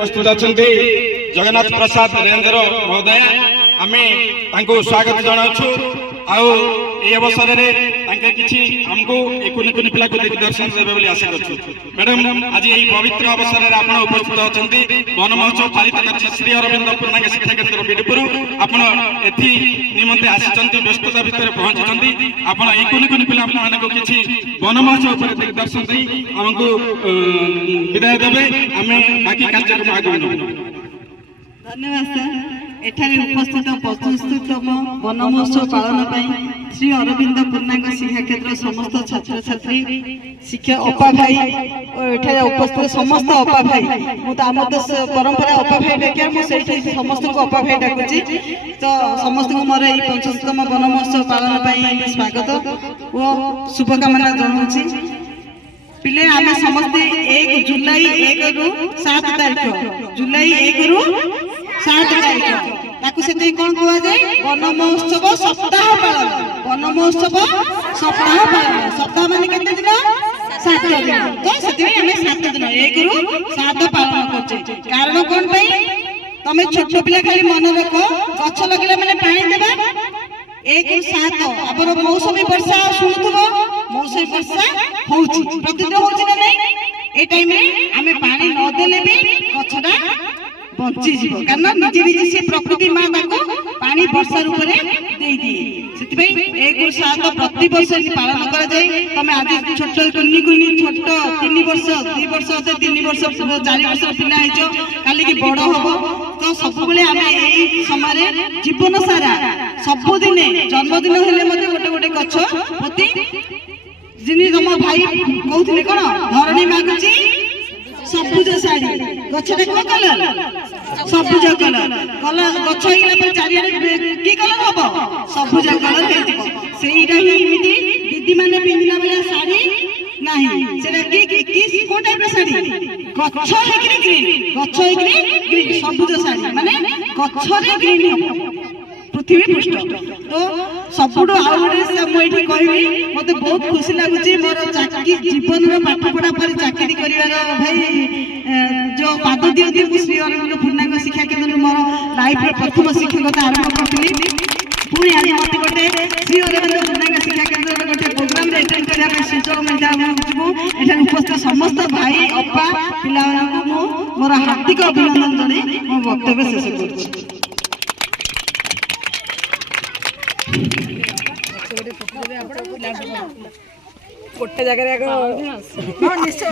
उपस्थित अच्छा जगन्नाथ प्रसाद रेंजर महोदय आम स्वागत जनाऊँ आउ ये अवसर में किसी आमको कुनि कुनि पिला दिग्दर्शन देवे आशा करूँ। मैडम आज यही पवित्र अवसर में आप उपस्थित अच्छा वन महोत्सव पालित कर श्री अरविंद पूर्णांग शिक्षा केन्द्र बिडपुर आपड़ एथि निमंते आसी व्यस्तता भितर पहुंची आप कुनि कुनि पिला किसी वन महोत्सव दिग्दर्शन दे आमको विदाय देवे आम बाकी कार्यक्रम आगे धन्यवाद सर। एठारे उपस्थित 75तम वन महोत्सव पालन श्री अरविंद पूर्णांग शिक्षा केन्द्र समस्त छात्र छात्री शिक्षा अपा भाई एठारे उपस्थित समस्त अपा भाई आम देश परंपरा अपा भाई डाकिया मुझे समस्त को अपा भाई डाकुची तो समस्त को मोर 75तम वन महोत्सव पालन स्वागत और शुभकामना जनाऊँ। पिले आम समस्ते 1 जुलाई 1 रु 7 तारीख जुलाई 1 रु 7 तारीख ताकू से कौन कह जाए वन महोत्सव सप्ताह पालन वन महोत्सव सप्ताह पालन सप्ताह मान केते दिन 7 दिन तो से आम 7 दिन 1 रु 7 पालन करछे कारण कौन पाई तमे छोट पिला खाली मन रख गछ लगले माने पानी देबा 1 रु 7 आपर मौसमी वर्षा शुणुथबो मौसमी वर्षा होउची प्रतिदिन होउची ना नहीं ए टाइम में आमे पानी न देले भी गछडा बंची जीव कारण निजे निजे से प्रकृति मां ताको पानी वर्षा रूप में दे दिए सेति भाई 1 रु 7 प्रति वर्ष पालन करा जाए। तमे आज छोट कुनी कुनी छोट 3 वर्ष 2 वर्ष 3 वर्ष 4 वर्ष पिला हिजो काली की बड़ होबो तो सब बेले आमे एई समय जीवन सारा सब दिन जन्मदिन हेले मते गोटे गोटे गछ प्रति जिनी तम भाई कहउथले कोन धरणी मागुची सबुज साड़ी गछटा को कलर सबुज कलर कलर गछ हिला पर चारियारे की कलर हबो सबुज कलर हे जिवो सेइरा ही इमिति दीदी माने पिंदिला बेला साड़ी नाही सेरा की को टाइप साड़ी गछ हेकरी ग्रीन गछ हेकरी ग्रीन सबुज साड़ी माने गछरे ग्रीन हबो पृथ्वी पृष्ठ तो सबुठू आउटे मुझे कहबी मत बहुत खुशी लगुच मोर चाकरी जीवन पाठ पढ़ा पर चाकरी कर भाई जो पाद दिखती मुझे श्री अरविंद पूर्णांग शिक्षा केन्द्र मोर लाइफ प्रथम शिक्षकता आरंभ करी पुणी आज मत गोटे श्री अरविंद पूर्णांग शिक्षा केन्द्र गोटे प्रोग्राम अटेंड करने सुजोग मिलता एठार उपस्थित समस्त भाई अपा पिला मोर हार्दिक अभिनंदन जनाई मो वक्तव्य शेष कर गोटे जगह